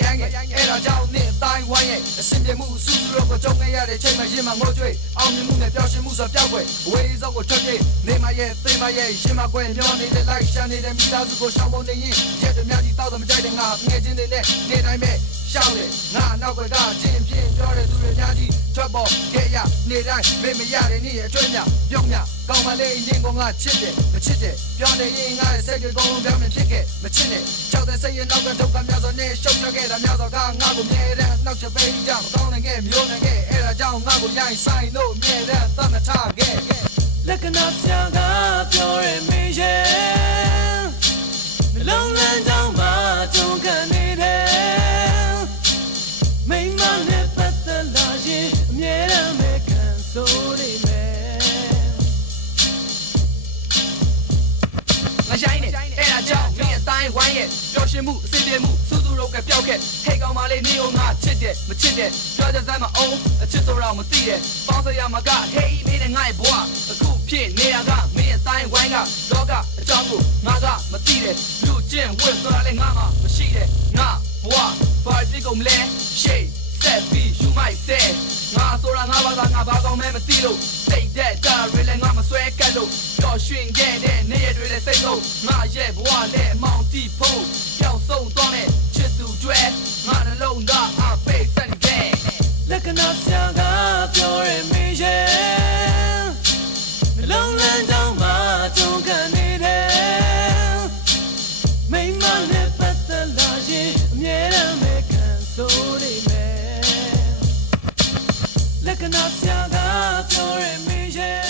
yang era jao ne tai wan ye sin pie mu su su ro ko chong ngai ya de chai ma yin ma ngo chue aung yin mu ne pyao shin mu so pyao kwe wei zao ko chue pie ne ma ye tai ma ye yin ma kwe myo ne de lai shan ne de mi da su ko shao mo ne yin ye de mya ji tao de ma jai de nga ngai jin de ne ne dai meရှောက်တယ်ငါနောက်ကကချင်းပြင်းပြောတဲ့သူတွေများကြီးထွက်ပေါ်ခဲ့ရနေတိုင်းမေမရတဲ့နေ့ရဲ့အကျွမ်းမြပြုံးမြကောင်းမလေးရင်ကငါချစ်တယ်မချစ်တယ်ပြောနေရင်ငါရဲ့စိတ်တွေကုန်လုံးပြောင်းမဖြစ်ခဲ့မချစ်နဲ့ကြောက်တဲ့စိတ်ရဲ့နောက်ကဒုက္ခများစွာနဲ့ရှုပ်ရခဲ့တာများစွာကငါကိုမြဲတဲ့နောက်ချက်ပေးကြမကောင်းနိုင်ခဲ့မျိုးနိုင်ခဲ့အဲ့ဒါကြောင့်ငါကိုရိုင်းဆိုင်လို့မြဲတဲ့သတ်မှတ်ထားခဲ့လက္ခဏာဆရာကပြောရမေးရဲ့နှလုံးလမ်းကြောင်းမှာကြုံခံနေတဲ့မိမနဲ့ပတ်သက်လာရင်အမြဲတမ်းပဲခံစိုးနေမယ်ငါရိုင်းနေအဲ့ဒါကြောင့်မင်းအတိုင်းဝိုင်းရဲ့ပျော်ရွှင်မှုအစိမ့်ပြေမှုစူးစူးရောကပျောက်ခဲ့ဟဲ့ကောင်မလေးနေအောင်ငါချစ်တယ်မချစ်တယ်ပြောကြစမ်းမအောင်အချစ်ဆိုတော့မသိတယ်ပေါင်းစရာမကဟေးမင်းနဲ့ငါ့ရဲ့ဘဝအခုဖြစ်နေတာကမင်းအတိုင်းဝိုင်းကလောကအကြောင်းကိုငါကမသိတယ်လူကျင့်ဝတ်ဆိုတာလည်းငါမှမရှိတယ်ငါဘဝဘာဖြစ်ကုန်လဲရှေ့ဆက်ပြီး you might say ငါဆိုတာငါဘာသာငါဘာကောင်းမဲမသိလို့စိတ်သက်ကြရလဲငါမဆွဲကတ်လို့ပျော်ရွှင်ခဲ့တဲ့နေ့ရက်တွေလည်းစိတ်လို့ငါရဲ့ဘဝလည်းအမောင်တီဖို့ပျောက်ဆုံးသွားတဲ့ချစ်သူတွေငါနှလုံးသားအပိတ်ဆက်နေလက္ခဏာဆရာကပြောရမေးရဲ့နှလုံးလမ်းကြောင်းမှာကြုံခံနေတဲ့မိမနဲ့ပတ်သက်လာရင်အမြဲတမ်းပဲခံစိုးနေမယ်လက္ခဏာဆရာကပြောရမေးရဲ့